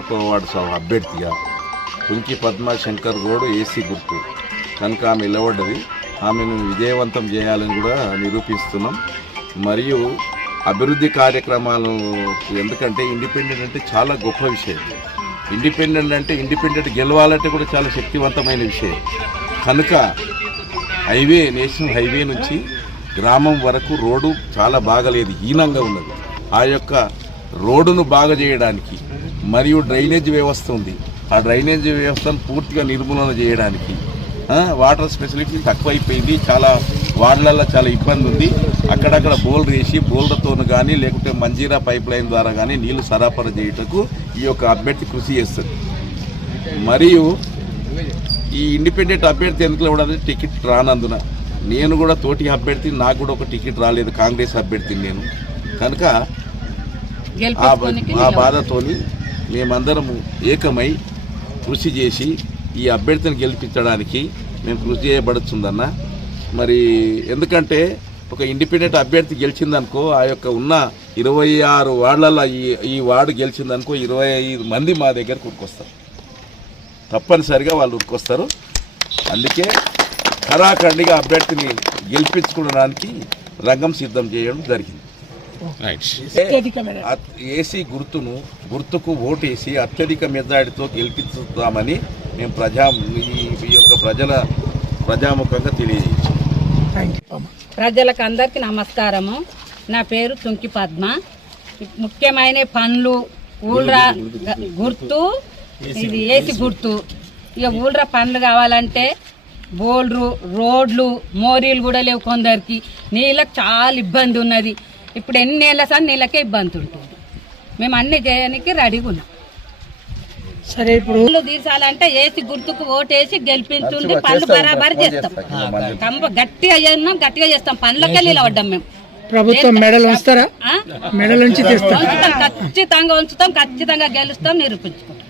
1వ వార్డు అభ్యర్థిగా తుంకి పద్మాశంకర్ గౌడ్ ఏసీ గుర్తు కనుక ఆమె నిలబడ్డది. ఆమెను విజయవంతం చేయాలని కూడా నిరూపిస్తున్నాం. మరియు అభివృద్ధి కార్యక్రమాలు, ఎందుకంటే ఇండిపెండెంట్ అంటే చాలా గొప్ప విషయం. ఇండిపెండెంట్ గెలవాలంటే కూడా చాలా శక్తివంతమైన విషయం. కనుక నేషనల్ హైవే నుంచి గ్రామం వరకు రోడ్డు చాలా బాగలేదు, హీనంగా ఉన్నది. ఆ యొక్క రోడ్డును బాగా చేయడానికి మరియు డ్రైనేజ్ వ్యవస్థ ఉంది, ఆ డ్రైనేజ్ వ్యవస్థను పూర్తిగా నిర్మూలన చేయడానికి, వాటర్ ఫెసిలిటీ తక్కువైపోయింది, చాలా వార్డులలో చాలా ఇబ్బంది ఉంది. అక్కడక్కడ బోర్లు వేసి బోర్లతో కానీ లేకుంటే మంజీరా పైప్ లైన్ ద్వారా కానీ నీళ్లు సరఫరా చేయటకు ఈ యొక్క అభ్యర్థి కృషి చేస్తుంది. మరియు ఈ ఇండిపెండెంట్ అభ్యర్థి ఎందుకు కూడా టికెట్ రానందున నేను కూడా తోటి అభ్యర్థి, నాకు కూడా ఒక టికెట్ రాలేదు, కాంగ్రెస్ అభ్యర్థిని నేను. కనుక ఆ బాధతోని మేమందరము ఏకమై కృషి చేసి ఈ అభ్యర్థిని గెలిపించడానికి మేము కృషి చేయబడుతుందన్న. మరి ఎందుకంటే ఒక ఇండిపెండెంట్ అభ్యర్థి గెలిచిందనుకో, ఆ యొక్క ఉన్న 26 వార్డులలో ఈ వార్డు గెలిచిందనుకో 25 మంది మా దగ్గరకు ఉరికొస్తారు, తప్పనిసరిగా వాళ్ళు ఉరికొస్తారు. అందుకే ఖరాఖండిగా అభ్యర్థిని గెలిపించుకోవడానికి రంగం సిద్ధం చేయడం జరిగింది. ఏసీ గుర్తుకు ఓటేసి అత్యధిక మెజారిటీతో గెలిపిస్తామని మేము ఈ యొక్క ప్రజాముఖంగా తెలియజేస్తాం. ప్రజలకు అందరికీ నమస్కారము. నా పేరు తుంకి పద్మ. ముఖ్యమైన పనులు ఊళ్ళ గుర్తు, ఇది ఏసీ గుర్తు. ఇక ఊళ్ళ పనులు కావాలంటే బోల్డ్రు, రోడ్లు, మోరీలు కూడా లేవు, కొందరికి నీళ్ళకి చాలా ఇబ్బంది ఉన్నది. ఇప్పుడు ఎన్ని ఏళ్ళ సార్ నీళ్ళకే ఇబ్బంది ఉంటుంది. మేము అన్ని చేయడానికి రెడీగా ఉన్నాం. సరే, ఇప్పుడు పనులు తీర్చాలంటే ఏసీ గుర్తుకు ఓటేసి గెలిపించుంది, పనులు బరాబర్ చేస్తాం. గట్టిగా చేస్తాం. పనులకే నిలబడ్డాం మేము. ప్రభుత్వం మెడల్ ఉంచుతారా? మెడల్ నుంచి ఖచ్చితంగా ఉంచుతాం, ఖచ్చితంగా గెలుస్తాం, నిరూపించుకుంటాం.